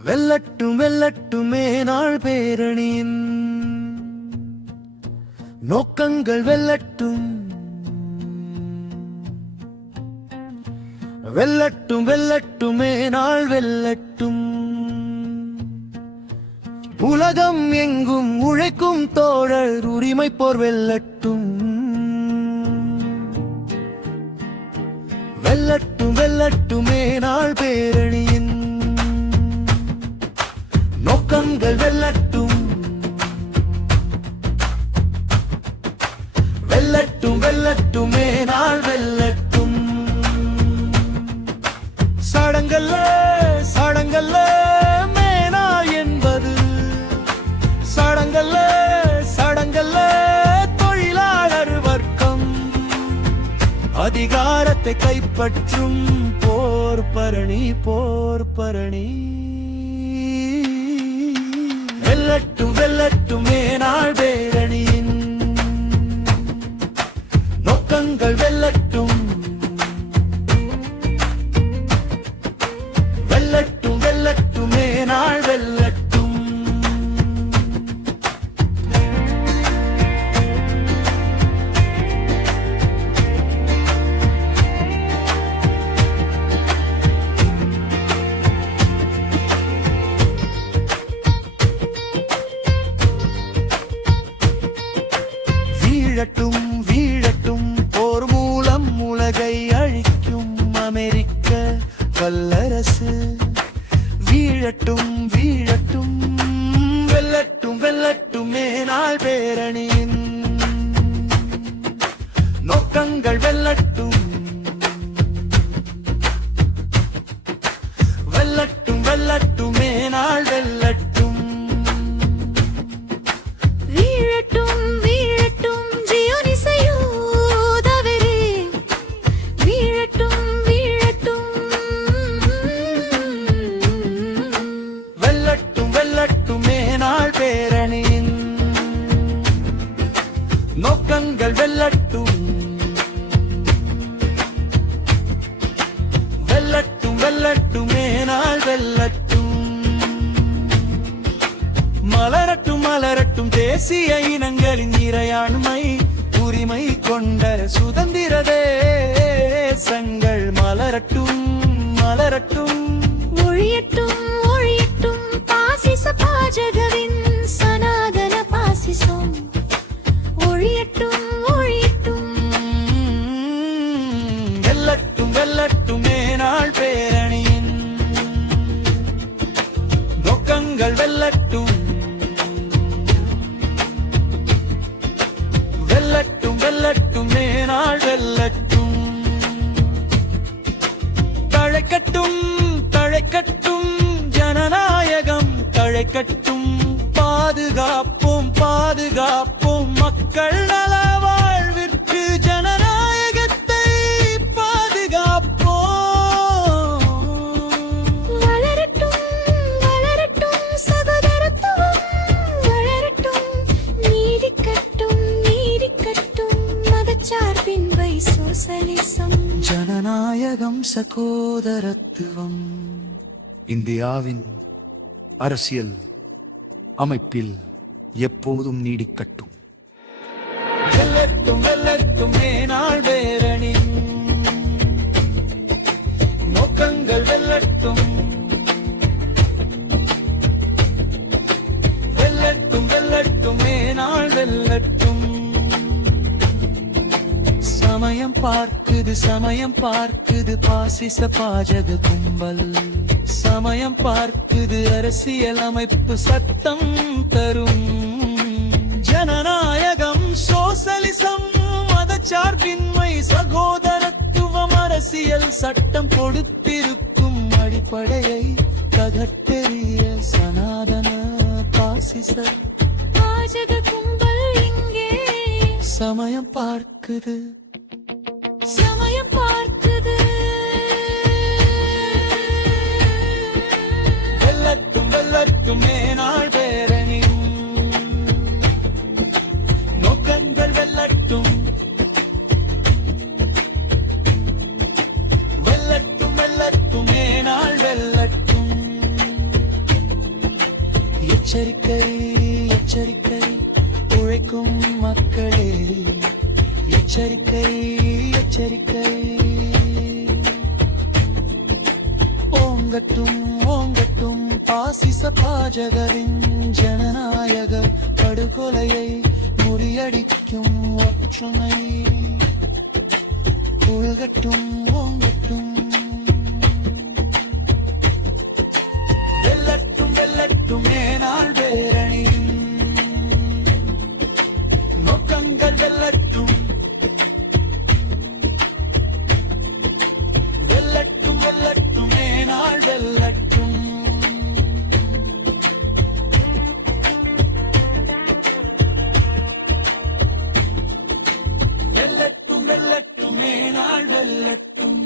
வெல்லட்டும் வெல்லட்டுமே நாள் பேரணியின் நோக்கங்கள் வெல்லட்டும் வெல்லட்டும் வெல்லட்டுமே நாள் வெல்லட்டும் உலகம் எங்கும் உழைக்கும் தோழர் உரிமை போர் வெல்லட்டும் வெல்லட்டும் வெல்லட்டுமே நாள் பேரணியின் நோக்கங்கள் வெல்லட்டும் வெல்லட்டும் வெல்லட்டுமே நாள் வெல்லட்டும் சடங்கல்ல சடங்கல்ல மேனாள் என்பது சடங்கல்ல சடங்கல்ல தொழிலாளர் வர்க்கம் அதிகாரத்தை கைப்பற்றும் போர் பரணி வெல்லட்டும் வெல்லட்டுமே நாள் பேரணியின் நோக்கங்கள் வெல்லட்டும் வெல்லட்டும் வெல்லட்டுமே நாள் வெல்லட்டும் வீழட்டும் வீழட்டும் போர் மூலம் உலகை அழிக்கும் அமெரிக்க வல்லரசு வீழட்டும் வீழட்டும் வெல்லட்டும் வெல்லட்டுமே நாள் பேரணியின் நோக்கங்கள் வெல்லட்டும் வெல்லட்டும் வெல்லட்டுமே நாள் வெல்லட்டும் பேரணியின் நோக்கங்கள் வெல்லட்டும் வெல்லட்டும் வெல்லட்டுமே நாள் வெல்லட்டும் மலரட்டும் மலரட்டும் தேசிய இனங்களின் இறையாண்மை உரிமை கொண்ட சுதந்திர தேசங்கள் மலரட்டும் மலரட்டும் ஒழியட்டும் ஒழியட்டும் பாசிச பாஜகவின் சனாதன பாசிசம் ஒழியட்டும் ஒழியட்டும் வெல்லட்டும் வெல்லட்டுமே நாள் பேரணியின் நோக்கங்கள் வெல்லட்டும் வெல்லட்டும் வெல்லட்டுமே நாள் வெல்லட்டும் தழைக்கட்டும் தழைக்கட்டும் ஜனநாயகம் தழைக்கட்டும் பாதுகாப்போம் பாதுகாப்போம் மக்கள் நல வாழ்விற்கு ஜனநாயகத்தை பாதுகாப்போம் வளரட்டும் வளரட்டும் சகோதரத்துவம் வளரட்டும் நீதிக்கட்டும் நீதிக்கட்டும் மதச்சார்பின்மை சோசலிசம் ஜனநாயகம் சகோதரத்துவம் இந்தியாவின் அரசியல் அமைப்பில் எப்போதும் நீடிக்கட்டும் வெல்லட்டும் வெல்லட்டுமே நாள் பேரணி நோக்கங்கள் வெல்லட்டும் வெல்லட்டும் வெல்லட்டுமே நாள் வெல்லட்டும் சமயம் பார்க்குது பாசிச பாஜக கும்பல் சமயம் பார்க்குது அரசியல் அமைப்பு சட்டம் தரும் ஜனநாயகம் சோசலிசம் மதச்சார்பின்மை சகோதரத்துவம் அரசியல் சட்டம் கொடுத்திருக்கும் அடிப்படையை தகர்த்தெறிய சனாதன பாசிச பாஜக கும்பல் இங்கே சமயம் பார்க்குது சமயம் பார்க்குது வெல்லட்டும் வெல்லட்டுமே நாள் பேரணி நோக்கங்கள் வெல்லட்டும் வெல்லட்டும் வெல்லட்டுமே நாள் வெல்லட்டும் எச்சரிக்கை எச்சரிக்கை உழைக்கும் மக்களே எச்சரிக்கை எச்சரிக்கை ஓங்கட்டும் ஓங்கட்டும் பாசிச பாஜகவின் ஜனநாயக படுகொலையை முறியடிக்கும் ஒற்றுமை உள்கட்டும் ஓங்கட்டும் வெல்லட்டும் வெல்லட்டும் ஏனாள் பேரணி நோக்கங்கள் வெல்லட்டும் வெல்லட்டும் வெல்லட்டும் ஏனாள் வெல்லட்டும் வெல்லட்டும் வெல்லட்டும் ஏனாள் வெல்லட்டும்